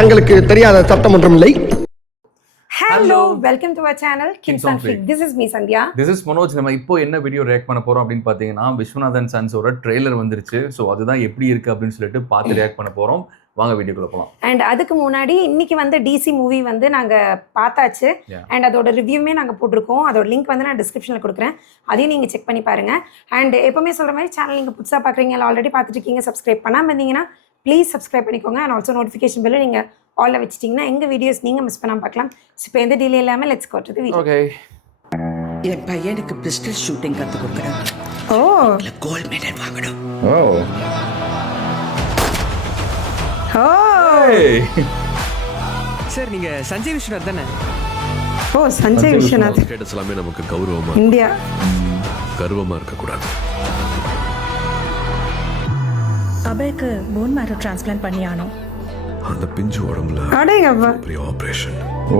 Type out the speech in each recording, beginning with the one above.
தங்களுக்கு தெரியாத சட்டம் ஒன்றும் இல்லை. Hello, welcome to our channel Kings and Freak. This is me Sandhya. This is Manoj. நம்ம இப்போ என்ன வீடியோ ரியாக்ட் பண்ண போறோம் அப்படின்னு பாத்தீங்கன்னா விஸ்வநாதன் சன்ஸோட ட்ரெய்லர் வந்துருச்சு. ஸோ அதுதான் எப்படி இருக்கு அப்படின்னு சொல்லிட்டு பார்த்து ரியாக்ட் பண்ண போறோம். வாங்க வீடியோக்குள்ள போகலாம். அண்ட் அதுக்கு முன்னாடி இன்னைக்கு வந்து டிசி மூவி வந்து நாங்கள் பார்த்தாச்சு. அண்ட் அதோட ரிவ்யூமே நாங்கள் போட்டிருக்கோம். அதோட லிங்க் வந்து நான் டிஸ்கிரிப்ஷனில் கொடுக்குறேன். அதையும் நீங்கள் செக் பண்ணி பாருங்கள். அண்ட் எப்போவுமே சொல்கிற மாதிரி சேனல் நீங்கள் புதுசாக பார்க்குறீங்க, இல்லை ஆல்ரெடி பார்த்துட்டு இருக்கீங்க, சப்ஸ்கிரைப் பண்ணாமல் இருந்தீங்கன்னா ப்ளீஸ் சப்ஸ்கிரைப் பண்ணிக்கோங்க. அண்ட் ஆல்சோ நோட்டிஃபிகேஷன் பில்லும் நீங்கள் ஆல்ல வச்சிட்டிங்கன்னா எங்கள் வீடியோஸ் நீங்கள் மிஸ் பண்ணாமல் பார்க்கலாம். ஸோ இப்போ எந்த டிலே இல்லாமல் let's go to the video. Okay. என் பையனுக்கு பிஸ்டல் ஷூட்டிங் கற்றுக் கொடுக்குறேன். ஓ, கோல்ட் மெடல் வாங்கணும். ஓ ஓ சார், நீங்க சஞ்சய் விஸ்வநாத் தானே? ஓ, சஞ்சய் விஸ்வநாத். ஸ்டேட்டஸ் எல்லாமே நமக்கு கௌரவமா இந்தியா கர்வமா இருக்கக்கூடாது. அபய்க்கு போன் மேரோ டிரான்ஸ்பிளான்ட் பண்ணி ஆனோம். அந்த பிஞ்சு உடம்புல அடேங்கப்பா. பெரிய ஆபரேஷன். ஓ,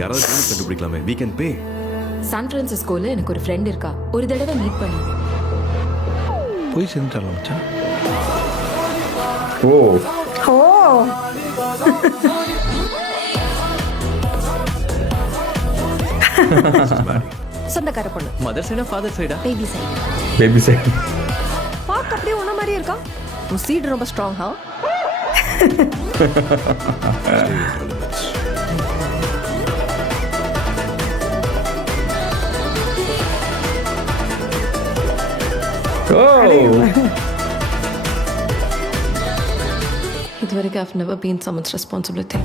யாராவது கண்டுபிடிக்கலாமே. we can pay. சான் பிரான்சிஸ்கோல எனக்கு ஒரு ஃப்ரெண்ட் இருக்கா. ஒரு தடவை மீட் பண்ணி போய் செஞ்சிடலாம் மச்சான். ஓ, ஓ சொந்தக்கார பொண்ணு. மதர் சைடா ஃபாதர் சைடா? Baby side. Baby side. பார்க்க அப்படியே உன்ன மாதிரியே இருக்கா. உன் சீட் ரொம்ப ஸ்ட்ராங். ஹா இதுவரைக்கும் I've never been someone's responsibility.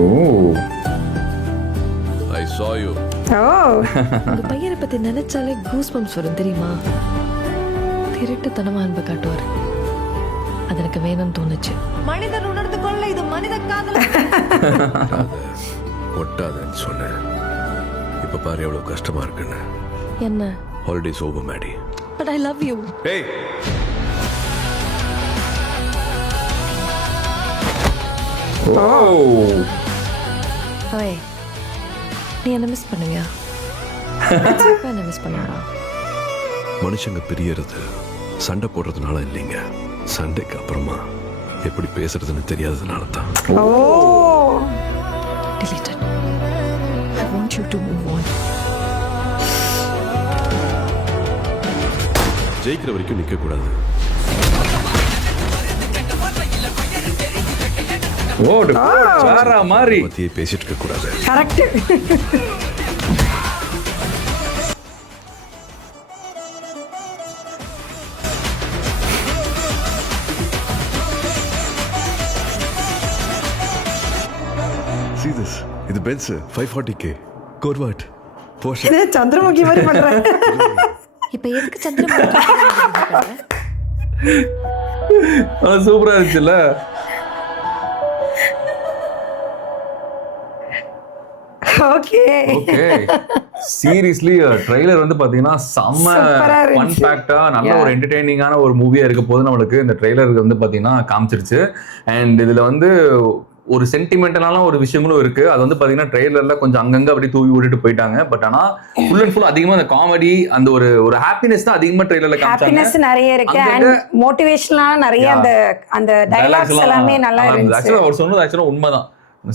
O, I saw you. ஓ உங்க பையனை பத்தி நினைச்சாலே கூஸ் பம்ப்ஸ் வரும் தெரியுமா? திருட்டுத்தனமா அன்பை காட்டுவார். அது எனக்கு வேணும்னு தோணுச்சு. மனிதன் உணர்ந்து கொள்ள இது மனித காதல். ஒட்டாதன்னு சொன்னேன். இப்ப பாரு எவ்வளவு கஷ்டமா இருக்குன்னு. என்ன? Holidays over Maddy. But I love you. ஏய், ஓ, ஓய், நீ என்ன மிஸ் பண்ணுவியா? என்ன மிஸ் பண்ணுவா? மனுஷங்க பிரியறது சண்டை போடுறதுனால இல்லைங்க. சண்டைக்கு அப்புறமா எப்படி பேசுறதுன்னு தெரியாததுனால தான். ஓ Delete it. I want you to move on. ஜெயிக்கிற வரைக்கும் நிக்க கூடாது. ஓ, சாரா மாதிரி பத்தியே பேசிட்டு இருக்க கூடாது. கரெக்ட். See this. இது பென்ஸ் 540k. கோர்வாட். போஷன். இது சந்திரமுகி மாதிரி பண்றேன். இப்ப எதுக்கு சந்திரமுகி? அது சூப்பரா இருந்துச்சுல்ல. Okay okay. சீரியஸ்லி ட்ரெய்லர் வந்து பாத்தீங்கன்னா செம்ம சூப்பரா ஃபன் இருந்துச்சு. ஃபேக்டா நல்ல ஒரு என்டர்டெய்னிங்கான ஒரு மூவியா இருக்க போது நம்மளுக்கு இந்த ட்ரெய்லர் வந்து பாத்தீங்கன்னா காமிச்சிருச்சு. அண்ட் இதுல வந்து ஒரு சென்டிமெண்டலான ஒரு விஷயங்களும் இருக்கு. அது வந்து பாத்தீங்கன்னா ட்ரெய்லர்ல கொஞ்சம் அங்கங்க அப்படி தூவி விட்டுட்டு போயிட்டாங்க. பட் ஆனா ஃபுல் அண்ட் ஃபுல் அதிகமா அந்த காமெடி, அந்த ஒரு ஹாப்பினஸ் தான் அதிகமா ட்ரெய்லர்ல ஹாப்பினஸ் காமிச்சாங்க. நிறைய இருக்கு. அங்க அண்ட் மோட்டிவேஷனலா நிறைய அந்த டயலாக்ஸ் எல்லாமே நல்லா இருந்துச்சு. ஆக்சுவலா அவர் சொன்னது ஆக்சுவலா உண்மைதான்.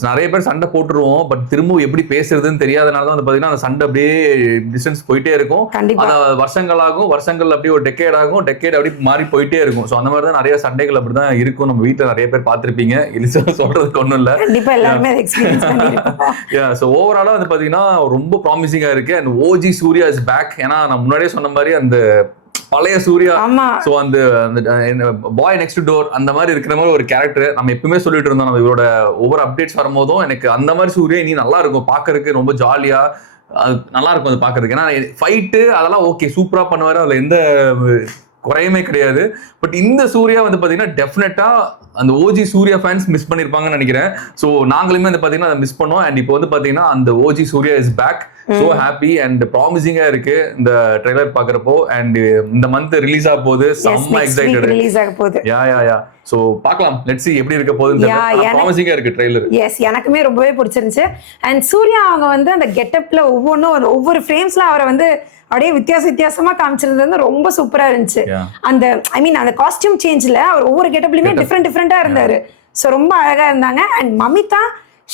நிறைய பேர் சண்டை போட்டுருவோம், பட் திரும்ப எப்படி பேசுறதுன்னு தெரியாதனால தான் வந்து பாத்தீங்கன்னா அந்த சண்டை அப்படியே டிஸ்டன்ஸ் போயிட்டே இருக்கும். கண்டிப்பா. அது வருஷங்களாகும், வருஷங்கள் அப்படியே ஒரு டெக்கேட் ஆகும், டெக்கேட் அப்படி மாறி போயிட்டே இருக்கும். ஸோ அந்த மாதிரி தான் நிறைய சண்டைகள் அப்படிதான் இருக்கும். நம்ம வீட்டில் நிறைய பேர் பார்த்துருப்பீங்க. இது சொல்றதுக்கு ஒன்றும் இல்லை. கண்டிப்பா எல்லாருமே எக்ஸ்பீரியன்ஸ் பண்ணிருக்கோம். ஸோ ஓவராலா வந்து பாத்தீங்கன்னா ரொம்ப ப்ராமிசிங்கா இருக்கு. And OG Surya is back. ஏன்னா நான் முன்னாடியே சொன்ன மாதிரி அந்த பழைய சூர்யா, ஆமா. சோ அந்த பாய் நெக்ஸ்ட் டோர் அந்த மாதிரி இருக்கிற மாதிரி ஒரு கேரக்டர் நம்ம எப்பவுமே சொல்லிட்டு இருந்தோம். நம்ம இவரோட ஒவ்வொரு அப்டேட்ஸ் வரும்போதும் எனக்கு அந்த மாதிரி சூர்யா இனி நல்லா இருக்கும் பாக்குறதுக்கு. ரொம்ப ஜாலியா நல்லா இருக்கும் அது பாக்குறதுக்கு. ஏன்னா ஃபைட்டு அதெல்லாம் ஓகே சூப்பரா பண்ணுவாரு, அதுல எந்த குறையுமே கிடையாது. பட் இந்த சூர்யா வந்து பாத்தீங்கன்னா டெஃபினட்டா அந்த ஓஜி சூர்யா ஃபேன்ஸ் மிஸ் பண்ணிருப்பாங்கன்னு நினைக்கிறேன். ஸோ நாங்களுமே வந்து பாத்தீங்கன்னா அதை மிஸ் பண்ணோம். அண்ட் இப்போ வந்து பாத்தீங்கன்னா அந்த OG Surya is back. So happy and ப்ராமிசிங்கா இருக்கு இந்த ட்ரெய்லர் பாக்குறப்போ. அண்ட் இந்த மந்த் ரிலீஸ் ஆக போகுது. செம்ம எக்ஸைட்டட். ரிலீஸ் ஆக போகுது. யா சோ பார்க்கலாம். லெட்ஸ் see எப்படி இருக்க போகுது. ப்ராமிசிங்கா இருக்கு ட்ரெய்லர். எஸ், எனக்குமே ரொம்பவே பிடிச்சிருந்துச்சு. அண்ட் சூர்யா அவங்க வந்து அந்த கெட்டப்ல ஒவ்வொரு ஃப்ரேம்ஸ்ல அவரை வந்து அப்படியே வித்தியாசமா காமிச்சிருந்தது ரொம்ப சூப்பரா இருந்துச்சு. அந்த ஐ மீன் அந்த காஸ்டியூம் சேஞ்ச்ல அவர் ஒவ்வொரு கெட்டப்லயுமே டிஃப்ரெண்டா இருந்தாரு. ஸோ ரொம்ப அழகா இருந்தாங்க. And Mamitha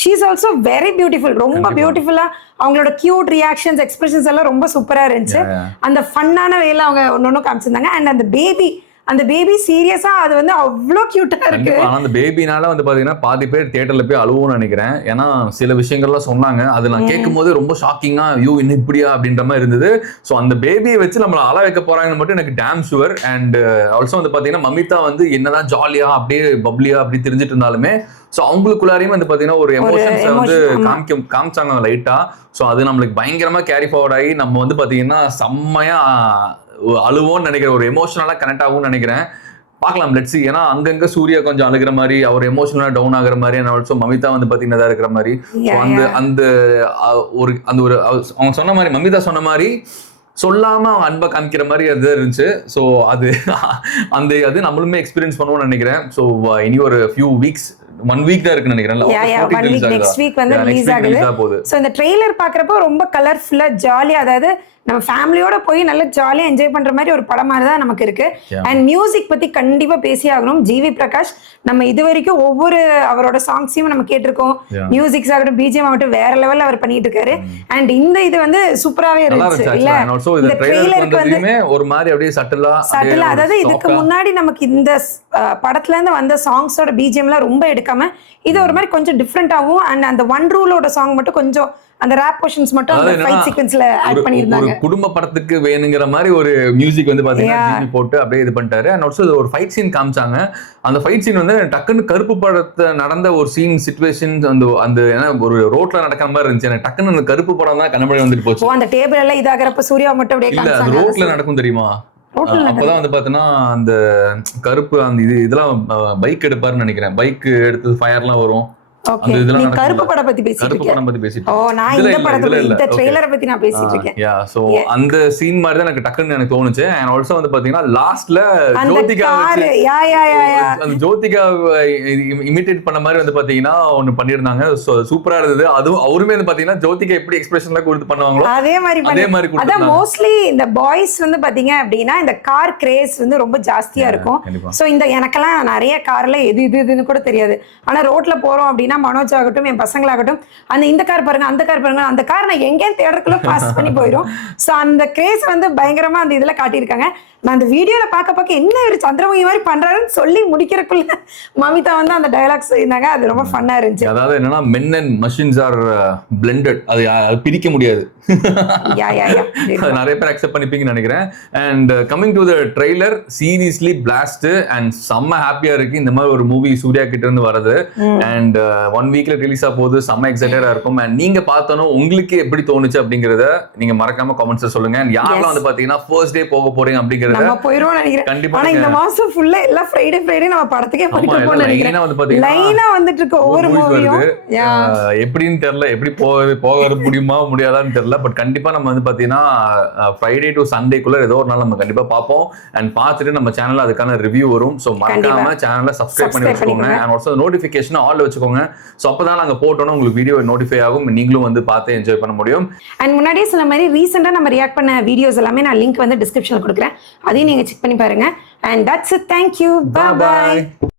she's also very beautiful, ரொம்ப பியூட்டிஃபுல்லா அவங்களோட கியூட் ரியாக்ஷன்ஸ் எக்ஸ்பிரஷன்ஸ் எல்லாம் ரொம்ப சூப்பரா இருந்துச்சு. அந்த ஃபன்னான வேல அவங்க ஒன்னொன்னு காமிச்சிருந்தாங்க. அண்ட் அந்த பேபி சீரியஸா அது வந்து அவ்வளோ கியூட்டா இருக்கு. ஆனா அந்த பேபினால வந்து பாத்தீங்கன்னா பாதி பேர் தியேட்டர்ல போய் அழுவும்னு நினைக்கிறேன். ஏன்னா சில விஷயங்கள்லாம் சொன்னாங்க, அது நான் கேட்கும் போது ரொம்ப ஷாக்கிங்கா, ஐயோ இன்னும் இப்படியா அப்படின்ற மாதிரி இருந்தது. ஸோ அந்த பேபியை வச்சு நம்மள அழ வைக்க போறாங்கன்னு மட்டும் எனக்கு டேம் ஷுவர். அண்ட் ஆல்சோ வந்து பாத்தீங்கன்னா மமிதா வந்து என்னதான் ஜாலியா அப்படியே பப்ளியா அப்படி தெரிஞ்சிட்டு இருந்தாலுமே ஸோ அவங்களுக்குள்ளாரையும் வந்து பாத்தீங்கன்னா ஒரு எமோஷன்ஸை வந்து காமிச்சாங்க லைட்டா. ஸோ அது நம்மளுக்கு பயங்கரமா கேரி ஃபார்வர்ட் ஆகி நம்ம வந்து பாத்தீங்கன்னா செம்மையா அழுவோன்னு நினைக்கிறேன், ஒரு எமோஷனலா கனெக்ட் ஆகும்னு நினைக்கிறேன். பார்க்கலாம், லெட்ஸ் see. ஏன்னா அங்கங்க சூர்யா கொஞ்சம் அழுகிற மாதிரி, அவர் எமோஷனலா டவுன் ஆகுற மாதிரி, அண்ட் ஆல்சோ மமிதா வந்து பாத்தீங்கன்னா இருக்கிற மாதிரி. அந்த ஒரு அவங்க சொன்ன மாதிரி, மமிதா சொன்ன மாதிரி சொல்லாம அவங்க அன்பை காமிக்கிற மாதிரி அது இருந்துச்சு. ஸோ அது நம்மளுமே எக்ஸ்பீரியன்ஸ் பண்ணுவோம்னு நினைக்கிறேன். ஸோ இனி ஒரு ஃபியூ வீக்ஸ், 1 வீக் தான் இருக்குன்னு நினைக்கிறேன். 1 வீக் நெக்ஸ்ட் வீக் வந்து ரிலீஸ் ஆகுது. ஸோ இந்த ட்ரெய்லர் பார்க்குறப்போ ரொம்ப கலர்ஃபுல்லா ஜாலியா, அதாவது நம்ம ஃபேமிலியோட போய் நல்லா ஜாலியா என்ஜாய் பண்ற மாதிரி ஒரு படம் மாதிரி தான் நமக்கு இருக்கு. அண்ட் மியூசிக் பத்தி கண்டிப்பா பேசி ஆகணும். ஜிவி பிரகாஷ் நம்ம இது வரைக்கும் ஒவ்வொரு அவரோட சாங்ஸையும் நம்ம கேட்டிருக்கோம். மியூசிக்ஸ் ஆகட்டும், பிஜிஎம் ஆகட்டும், வேற லெவல்ல அவர் பண்ணிட்டு இருக்காரு. அண்ட் இது வந்து சூப்பராவே இருந்துச்சு இல்ல. இந்த ட்ரெய்லருக்கு வந்து ஒரு மாதிரி அப்படியே சட்டலா, அதாவது இதுக்கு முன்னாடி நமக்கு இந்த படத்துல இருந்து வந்த சாங்ஸோட பிஜிஎம்லாம் ரொம்ப எடுக்காம இது ஒரு மாதிரி கொஞ்சம் டிஃப்ரெண்டாவும், அண்ட் அந்த ஒன் ரூலோட சாங் மட்டும் கொஞ்சம் அந்த ராப் போர்ஷன்ஸ் மட்டும் அந்த ஃபைட் சீக்வென்ஸ்ல ஆட் பண்ணிருந்தாங்க. ஒரு குடும்ப படத்துக்கு வேணுங்கிற மாதிரி ஒரு மியூசிக் வந்து பாத்தீங்கன்னா ஜிவி போட்டு அப்படியே இது பண்ணிட்டாரு. அண்ட் ஆல்சோ ஒரு ஃபைட் சீன் காமிச்சாங்க. அந்த ஃபைட் சீன் வந்து டக்குன்னு கருப்பு படத்தை நடந்த ஒரு சீன் சிச்சுவேஷன், அந்த ஒரு ரோட்ல நடக்கிற மாதிரி இருந்துச்சு. எனக்கு டக்குன்னு அந்த கருப்பு படம் தான் கண்ணபடி வந்துட்டு போச்சு. அந்த டேபிள் எல்லாம் இதாகிறப்ப சூர்யா மட்டும் அப்படியே இல்ல, அந்த ரோட்ல நடக்கும் தெரியுமா? அப்பதான் வந்து பாத்தீங்கன்னா அந்த கருப்பு அந்த இதெல்லாம் பைக் எடுப்பாருன்னு நினைக்கிறேன். பைக் எடுத்து ஃபயர்லாம் வரும். கருப்பு படம் பத்தி பேசிட்டு நான் இந்த படத்துல இந்த ட்ரெய்லரை பத்தி நான் பேசிட்டு இருக்கேன். சோ அந்த சீன் மாதிரி தான் எனக்கு டக்குன்னு எனக்கு தோணுச்சு. அண்ட் ஆல்சோ வந்து பாத்தீங்கன்னா லாஸ்ட்ல ஜோதிகா இமிட்டேட் பண்ண மாதிரி வந்து பாத்தீங்கன்னா ஒன்னு பண்ணிருந்தாங்க. சூப்பரா இருந்தது. அதுவும் அவருமே வந்து பாத்தீங்கன்னா ஜோதிகா எப்படி எக்ஸ்பிரஷன்லாம் கொடுத்து பண்ணுவாங்களோ அதே மாதிரி அதான் மோஸ்ட்லி இந்த பாய்ஸ் வந்து பாத்தீங்க அப்படின்னா இந்த கார் கிரேஸ் வந்து ரொம்ப ஜாஸ்தியா இருக்கும். சோ இந்த எனக்கெல்லாம் நிறைய கார்ல எது இதுன்னு கூட தெரியாது. ஆனா ரோட்ல போறோம் அப்படின்னா மனோஜ் ஆகட்டும், என் பசங்களாகட்டும், இந்த கார் பாருங்க, அந்த கார் பாருங்க, அந்த கார் நான் எங்கேயும் தேடுறதுக்குள்ள பாஸ் பண்ணி போயிடும். ஸோ அந்த கிரேஸ் வந்து பயங்கரமா அந்த இதுல காட்டியிருக்காங்க. நான் அந்த வீடியோல பார்க்க என்ன ஒரு சந்திரமுகி மாதிரி பண்றாருன்னு சொல்லி முடிக்கிறதுக்குள்ள மமிதா வந்து அந்த டயலாக்ஸ் இருந்தாங்க. அது ரொம்ப ஃபன்னா இருந்துச்சு. அதாவது என்னன்னா men and machines are blended. அது பிரிக்க முடியாது. நிறைய பேர் அக்செப்ட் பண்ணிப்பீங்கன்னு நினைக்கிறேன். And coming to the trailer, seriously blast and செம்ம ஹாப்பியா இருக்கு இந்த மாதிரி ஒரு மூவி சூர்யா கிட்ட இருந்து வருது. அண்ட் 1 வீக்ல ரிலீஸ் ஆக போகுது. செம்ம எக்ஸைட்டடா இருக்கும். அண்ட் நீங்க பார்த்தோம் உங்களுக்கு எப்படி தோணுச்சு அப்படிங்கறத நீங்க மறக்காம கமெண்ட்ஸ்ல சொல்லுங்க. அண்ட் யாரெல்லாம் வந்து பாத்தீங்கன்னா ஃபர்ஸ்ட் டே போக போறீங்க அப்படிங்கறத நம்ம போயிரோம் நினைக்கிறேன். கண்டிப்பா. ஆனா இந்த மாசம் ஃபுல்லா எல்லா ஃப்ரைடே நம்ம படத்துக்கே போயிட்டு போறோம் நினைக்கிறேன். லைனா வந்துட்டு இருக்கு ஒவ்வொரு மூவியும். எப்படின்னு தெரியல, எப்படி போக முடியுமா முடியாதான்னு தெரியல. பட் கண்டிப்பா நம்ம வந்து பாத்தீங்கன்னா ஃப்ரைடே டு சண்டேக்குள்ள ஏதோ ஒரு நாள் நம்ம கண்டிப்பா பார்ப்போம். அண்ட் பார்த்துட்டு நம்ம சேனல்ல அதுக்கான ரிவ்யூ வரும். ஸோ மறக்காம சேனலை சப்ஸ்கிரைப் பண்ணி வச்சுக்கோங்க. அண்ட் ஆல்சோ நோட்டிஃபிகேஷன் ஆல் வச்சுக்கோங்க. ஸோ அப்பதான் நாங்க போட்டோம்னா உங்களுக்கு வீடியோ நோட்டிஃபை ஆகும். நீங்களும் வந்து பார்த்து என்ஜாய் பண்ண முடியும். அண்ட் முன்னாடியே சொன்ன மாதிரி ரீசெண்டா நம்ம ரியாக்ட் பண்ண வீடியோஸ் எல்லாமே நான் லிங்க் வந்து டிஸ்கிரிப்ஷன்ல கொடுக்குறேன். அதையும் நீங்க செக் பண்ணி பாருங்க. And that's it. Thank you. Bye bye.